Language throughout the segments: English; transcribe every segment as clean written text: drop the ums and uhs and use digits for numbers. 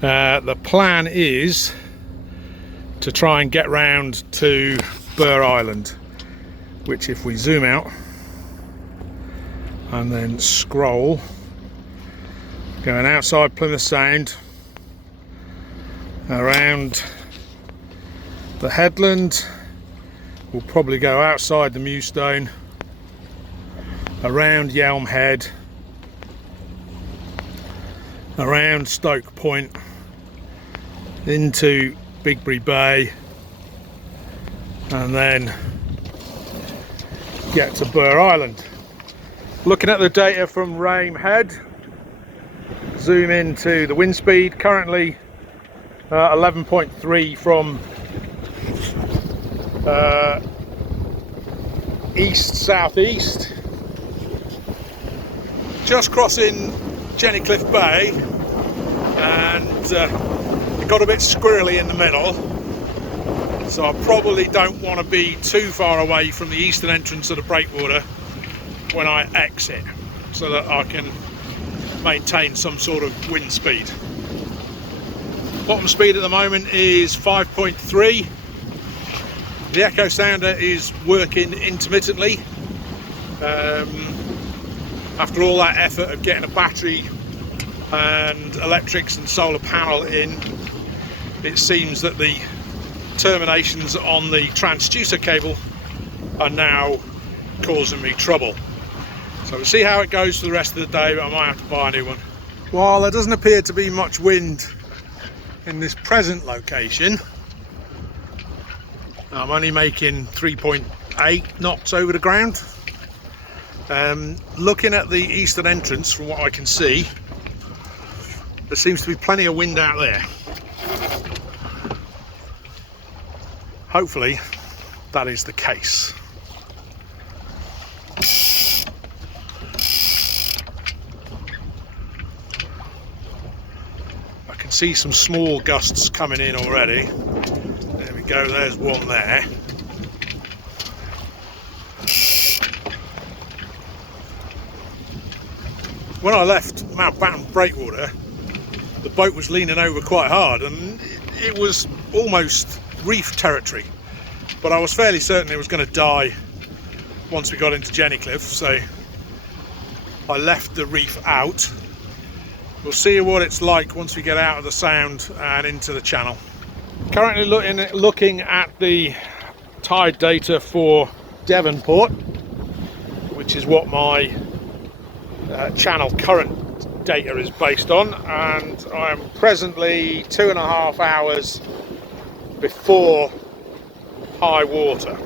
The plan is to try and get round to Burgh Island, which if we zoom out and then scroll, going outside Plymouth Sound, around the headland, we'll probably go outside the Mewstone, around Yelm Head, around Stoke Point, into Bigbury Bay, and then get to Burgh Island. Looking at the data from Rame Head, zoom into the wind speed, currently 11.3 from east-southeast. Just crossing Jennycliff Bay, and it got a bit squirrely in the middle, so I probably don't want to be too far away from the eastern entrance of the breakwater when I exit, so that I can maintain some sort of wind speed. Bottom speed at the moment is 5.3. The echo sounder is working intermittently. After all that effort of getting a battery and electrics and solar panel in, it seems that the terminations on the transducer cable are now causing me trouble. So we'll see how it goes for the rest of the day, but I might have to buy a new one. While there doesn't appear to be much wind in this present location, I'm only making 3.8 knots over the ground. Looking at the eastern entrance, from what I can see, there seems to be plenty of wind out there. Hopefully that is the case. I can see some small gusts coming in already. There we go, there's one there. When I left Mountbatten Breakwater, the boat was leaning over quite hard and it was almost reef territory, but I was fairly certain it was going to die once we got into Jennycliff, so I left the reef out. We'll see what it's like once we get out of the sound and into the channel. Currently looking at the tide data for Devonport, which is what my channel current data is based on, and I am presently 2.5 hours before high water.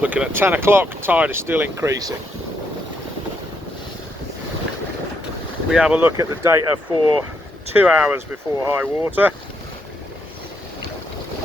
Looking at 10 o'clock, tide is still increasing. We have a look at the data for 2 hours before high water.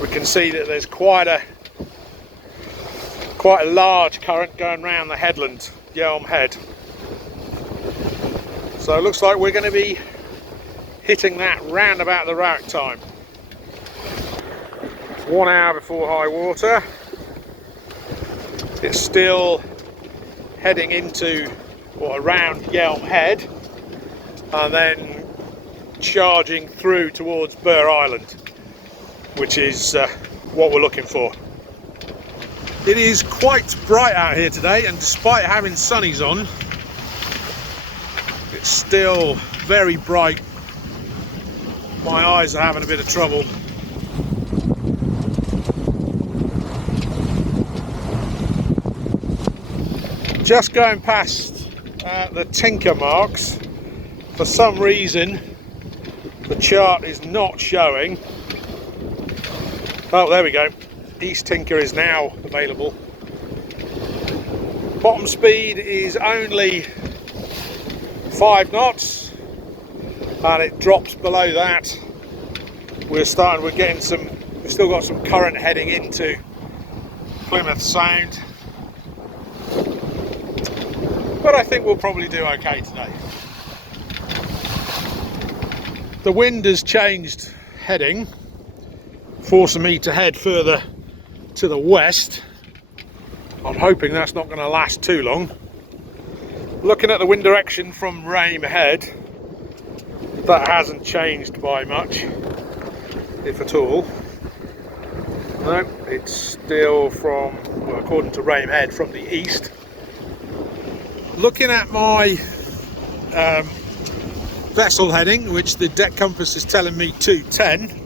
We can see that there's quite a large current going round the headland, Yelm Head. So it looks like we're going to be hitting that round about the right time. It's 1 hour before high water. It's still heading into or around Yelm Head and then charging through towards Burgh Island, which is what we're looking for. It is quite bright out here today, and despite having sunnies on, it's still very bright. My eyes are having a bit of trouble. Just going past the tinker marks, for some reason the chart is not showing. Oh, there we go. East Tinker is now available. Bottom speed is only 5 knots and it drops below that. We've still got some current heading into Plymouth Sound, but I think we'll probably do okay today. The wind has changed heading, forcing me to head further to the west. I'm hoping that's not going to last too long. Looking at the wind direction from Rame Head, that hasn't changed by much, if at all. No, it's still from, well, according to Rame Head, from the east. Looking at my vessel heading, which the deck compass is telling me 210,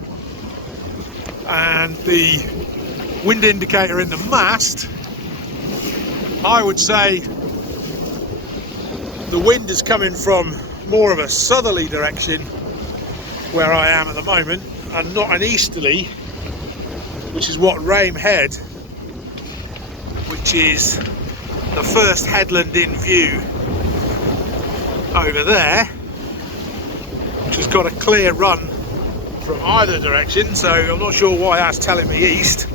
and the wind indicator in the mast, I would say the wind is coming from more of a southerly direction where I am at the moment, and not an easterly, which is what Rame Head, which is the first headland in view over there, which has got a clear run from either direction, so I'm not sure why that's telling me east.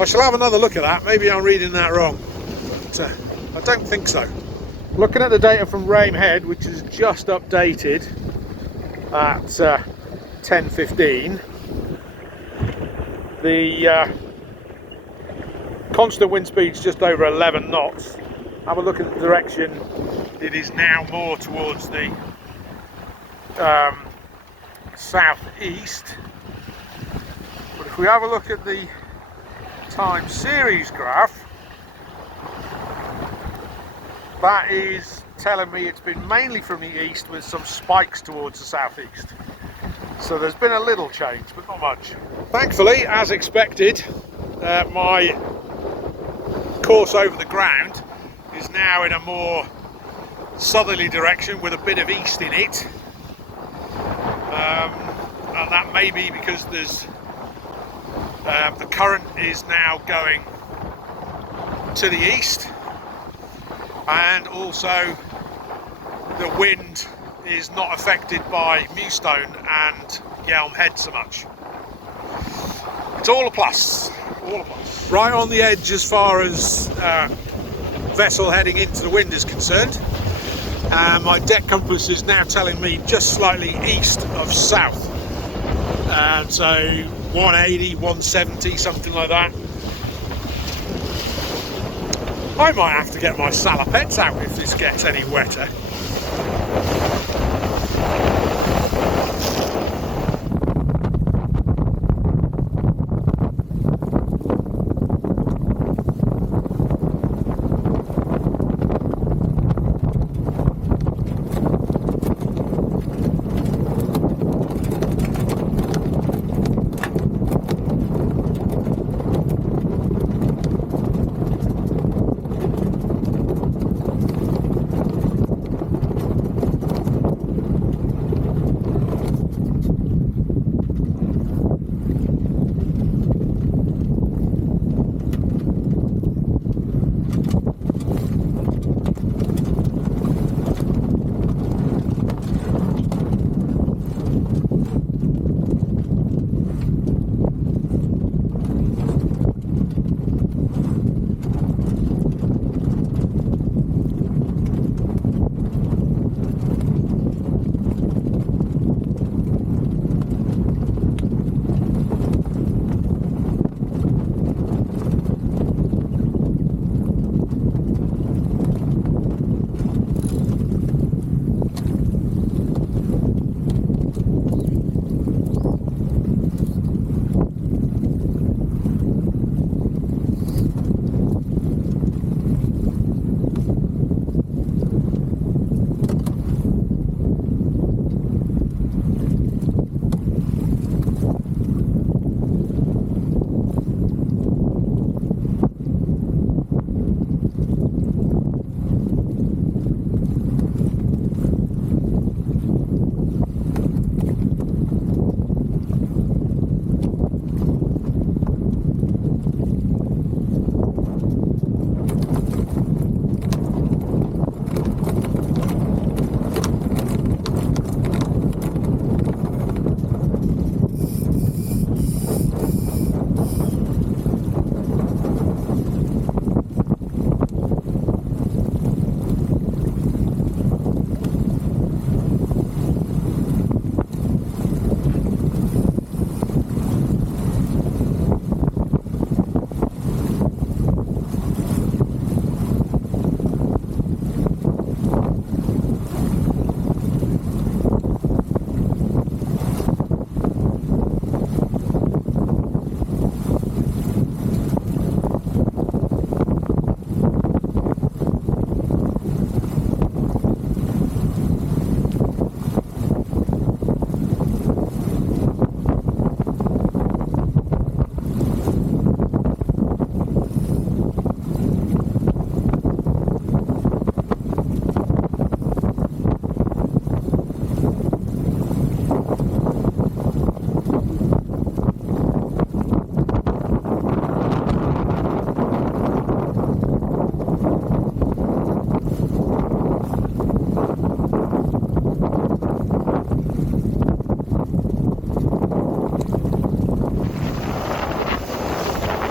I shall have another look at that. Maybe I'm reading that wrong, but I don't think so. Looking at the data from Rame Head, which is just updated at 10:15, the constant wind speed's just over 11 knots. Have a look at the direction. It is now more towards the southeast. But if we have a look at the time series graph, that is telling me it's been mainly from the east with some spikes towards the southeast. So there's been a little change, but not much. Thankfully, as expected, my course over the ground is now in a more southerly direction with a bit of east in it. And that may be because there's the current is now going to the east, and also the wind is not affected by Mewstone and Yelm Head so much. It's all a plus, all a plus. Right on the edge as far as vessel heading into the wind is concerned. My deck compass is now telling me just slightly east of south, and so 180, 170, something like that. I might have to get my salopets out if this gets any wetter.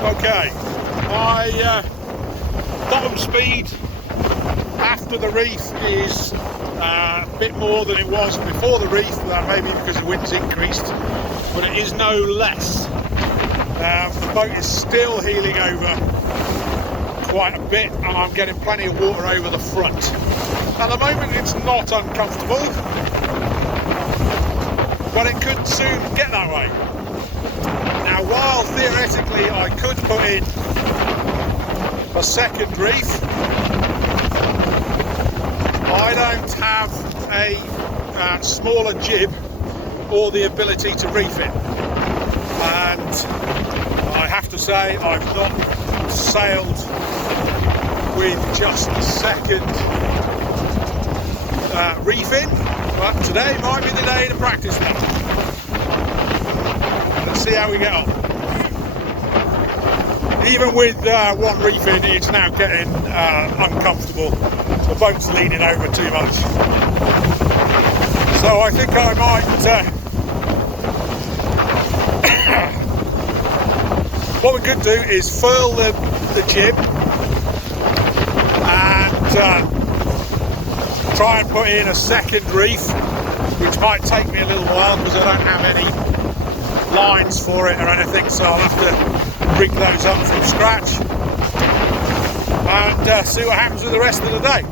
Okay, my bottom speed after the reef is a bit more than it was before the reef, maybe because the wind's increased, but it is no less. The boat is still heeling over quite a bit, and I'm getting plenty of water over the front. At the moment it's not uncomfortable, but it could soon get that way. Now, while theoretically I could put in a second reef, I don't have a smaller jib or the ability to reef it, and I have to say I've not sailed with just the second reefing, but today might be the day to practice that. Let's see how we get on. Even with one reefing, it's now getting uncomfortable. The boat's leaning over too much. So I think I might... what we could do is furl the jib and try and put in a second reef, which might take me a little while because I don't have any lines for it or anything, so I'll have to rig those up from scratch and see what happens with the rest of the day.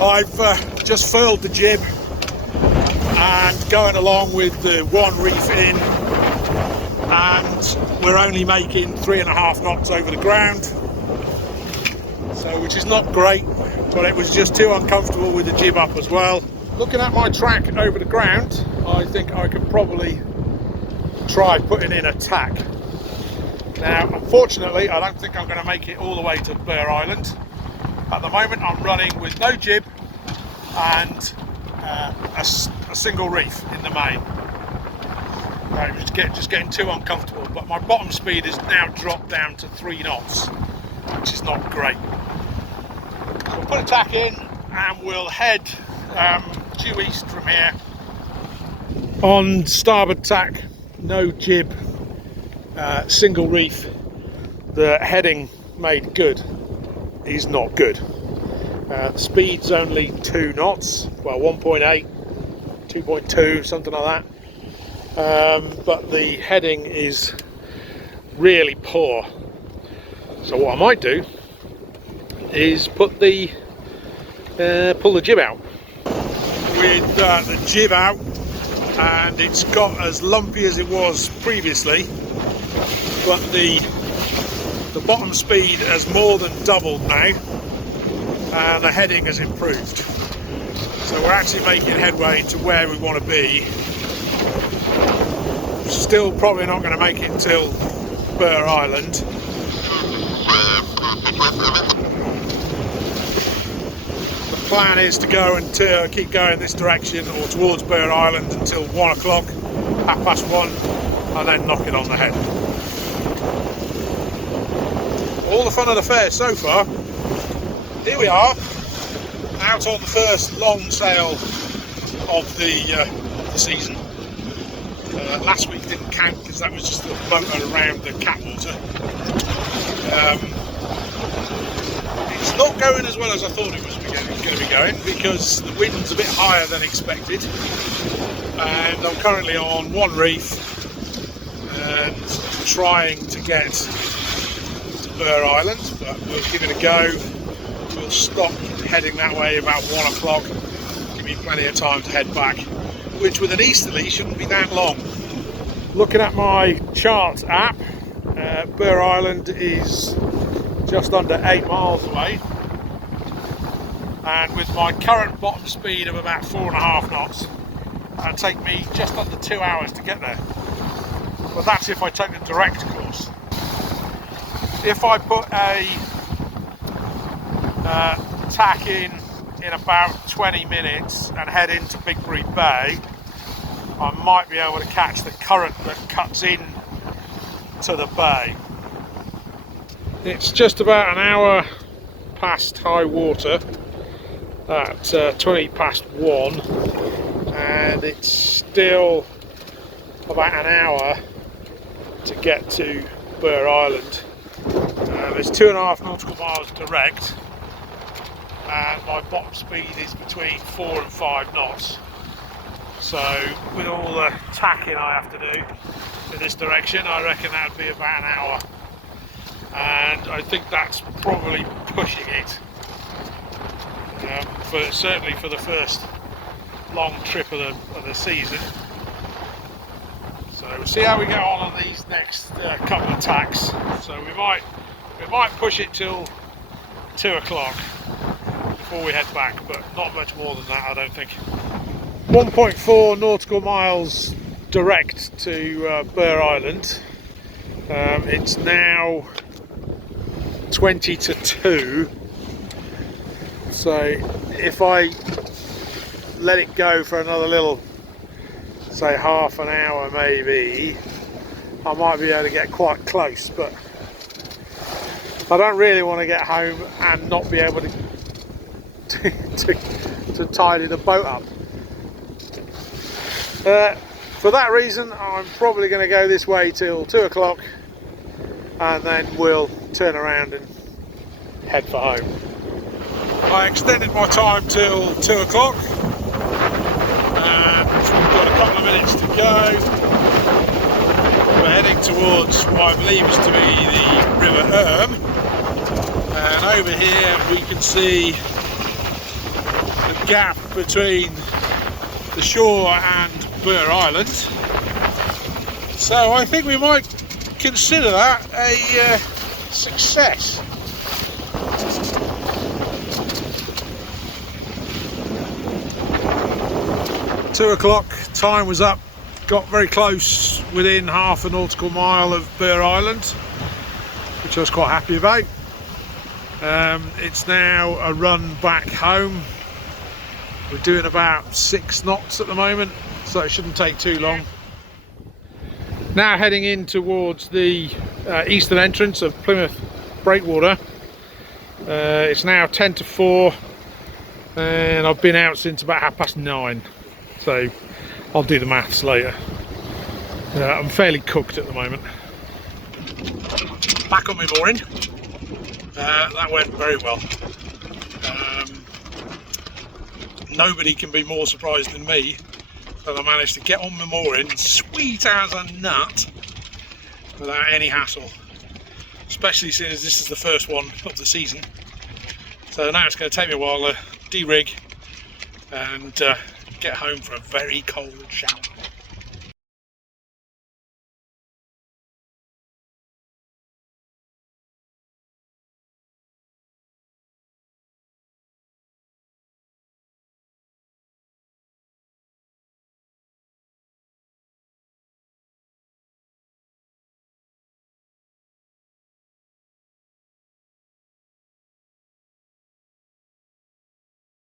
I've just furled the jib and going along with the one reef in, and we're only making 3.5 knots over the ground, so which is not great, but it was just too uncomfortable with the jib up as well. Looking at my track over the ground, I think I could probably try putting in a tack. Now unfortunately I don't think I'm going to make it all the way to Burgh Island. At the moment I'm running with no jib and a single reef in the main. Just getting too uncomfortable, but my bottom speed is now dropped down to 3 knots, which is not great. So we'll put a tack in and we'll head due east from here. On starboard tack, no jib, single reef. The heading made good is not good. The speed's only 2 knots, well 1.8, 2.2, something like that, but the heading is really poor. So what I might do is put the pull the jib out. With the jib out, and it's got as lumpy as it was previously, but the bottom speed has more than doubled now, and the heading has improved. So we're actually making headway to where we want to be. Still probably not going to make it till Burgh Island. The plan is to go and keep going this direction or towards Burgh Island until 1 o'clock, 1:30, and then knock it on the head. All the fun of the fair so far. Here we are, out on the first long sail of the season. Last week didn't count because that was just a motor around the catwater. It's not going as well as I thought it was going to be going because the wind's a bit higher than expected, and I'm currently on one reef and trying to get to Burgh Island, but we'll give it a go. We'll stop heading that way about 1 o'clock, give me plenty of time to head back, which with an easterly shouldn't be that long. Looking at my chart app, Burgh Island is just under 8 miles away, and with my current bottom speed of about 4.5 knots, it'll take me just under 2 hours to get there. But that's if I take the direct course. If I put a tack in about 20 minutes and head into Big Burgh Bay, I might be able to catch the current that cuts in to the bay. It's just about an hour past high water at 20 past 1, and it's still about an hour to get to Burgh Island. There's 2.5 nautical miles direct, and my bottom speed is between 4 and 5 knots. So with all the tacking I have to do in this direction, I reckon that would be about an hour, and I think that's probably pushing it, certainly for the first long trip of the season. So we'll see how we get on these next couple of tacks. So we might push it till 2 o'clock before we head back, but not much more than that, I don't think. 1.4 nautical miles direct to Burgh Island. It's now 20 to 2, so if I let it go for another little, say half an hour maybe, I might be able to get quite close, but I don't really want to get home and not be able to tidy the boat up. For that reason, I'm probably going to go this way till 2 o'clock, and then we'll turn around and head for home. I extended my time till 2 o'clock, and we've got a couple of minutes to go. We're heading towards what I believe is to be the River Herm, and over here we can see the gap between the shore and Burgh Island. So I think we might consider that a success. Two o'clock, time was up, got very close, within half a nautical mile of Burgh Island, which I was quite happy about. It's now a run back home. We're doing about 6 knots at the moment, so it shouldn't take too long. Now heading in towards the eastern entrance of Plymouth Breakwater. It's now 10 to 4, and I've been out since about 9:30, so I'll do the maths later. I'm fairly cooked at the moment. Back on my mooring. That went very well. Nobody can be more surprised than me that I managed to get on my mooring sweet as a nut without any hassle, especially since this is the first one of the season. So now it's going to take me a while to de-rig and get home for a very cold shower.